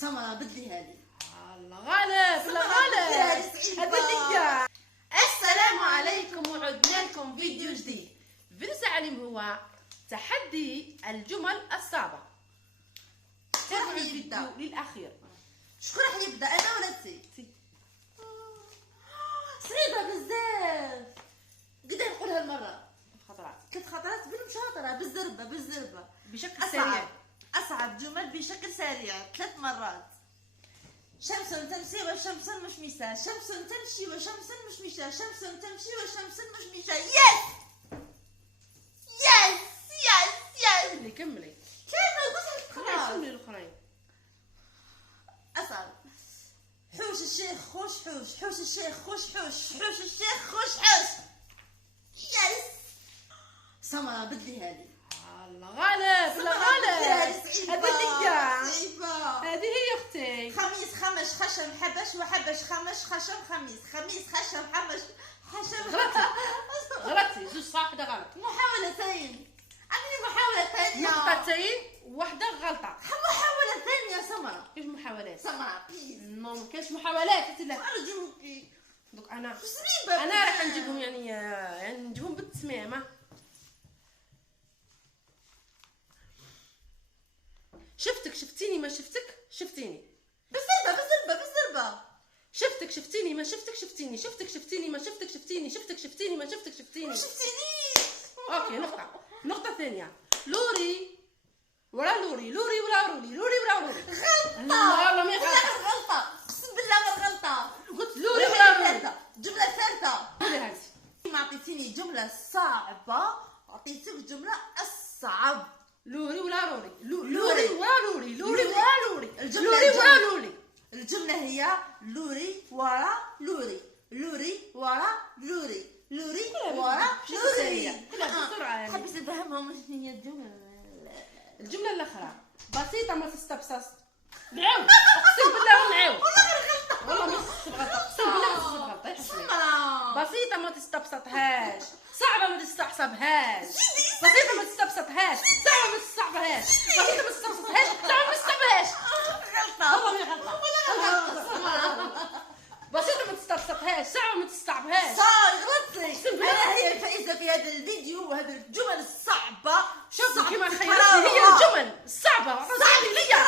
سمرة بدلي هذه. الله غالب لا غالب هذه. السلام عليكم وعدنا لكم فيديو جديد. فيديو اليوم هو تحدي الجمل الصعبة. شكون راح يبدا للأخير؟ شكون راح يبدا، انا ولا انت؟ صعيبة بزاف. قدر نقولها المرة؟ خطرات 3 خطرات بالمشاطرة بالزربة بشكل سريع. أصعب جمل بشكل سريع 3 مرات. شمس تمشي وشمس مشمسة، شمس تمشي وشمس مشمسة، شمس تمشي وشمس مشمسة. يس يس يس يس. كملي كملي الأخرين. أصعب. حوش الشيخ خوش حوش، حوش الشيخ خوش حوش، حوش الشيخ خوش حوش. يس. سمرة بدلي هذه. الله غالب لا غالب هذه هي اختي. خميس خمش خشم حبش وحبش خمش خشم خميس، خميس خشم حبش حشم. غلطتي زوج صح ده غلط. محاولتين. عندي محاولة ثانية. نقطتين وواحدة غلطة. محاولة ثانية سمرة. كيف محاولات؟ سمرة بليز. نو ما كاينش محاولات انت. لا أرجوكي. دوك انا صعيبة. انا راح نجيبهم يعني نجيبهم بالتسميمة. شفتك شفتيني ما شفتك شفتيني. بالزربة. شفتك شفتيني ما شفتك شفتيني، شفتك شفتيني ما شفتك شفتيني، شفتك شفتيني ما شفتك شفتيني. شفتينيش. اوكي نقطة ثانية. لوري ورا لوري، لوري ورا لوري، لوري ورا لوري. غلطة. والله ما غلطة. اقسم بالله غلطة. قلت لوري ورا لوري. جملة ثالثة. قولي هذه. ما عطيتيني جملة صعبة، عطيتك جملة أصعب. لوري ولا لوري، لوري. لوري ورا لوري، لوري ورا لوري، الجملة لوري ورا لوري. الجملة هي لوري ورا لوري، لوري ورا لوري، لوري ورا لوري. كلها بسرعة. حبيت نفهمهم شنو هي الجملة. الجملة الأخرى بسيطة ما تستبسط. نعاود أقسم بالله نعاود. والله ما تستبسط غلطة. أقسم بالله ما تستبسط غلطة. سمرة. بسيطة ما تستبسطهاش، صعبة ما تستعصبهاش. بسيطة ما تستبسطهاش، صعبة ما تستعصبهاش. بسيطة ما تستبسطهاش، صعبة ما تستعصبهاش. غلطة. والله ما غلطة. بسيطة ما تستبسطهاش، صعبة ما تستعبهاش. غلطتي. أنا هي الفائزة في هذا الفيديو وهذه الجمل الصعبة. شوفي كيما خيرتني هي الجمل الصعبة عطيتها ليا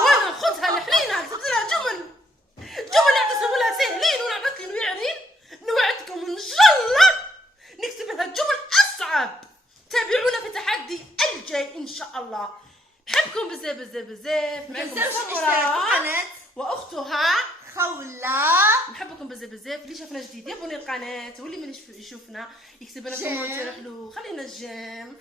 وانا خذها لحنينها كتبت لها جمل يعتصموا لها ساهلين وانا عطيت لي نوعين. نوعدكم ان شاء الله نكتب لها جمل اصعب. تابعونا في تحدي الجاي ان شاء الله. نحبكم بزاف بزاف بزاف. ما تنساوش معكم الاشتراك في سمرة القناة واختها خولة. نحبكم بزاف بزاف. اللي شافنا جديد يابوني القناه، واللي مانيش يشوفنا يكتب لنا جيم. كومنتير حلو. خلينا الجيم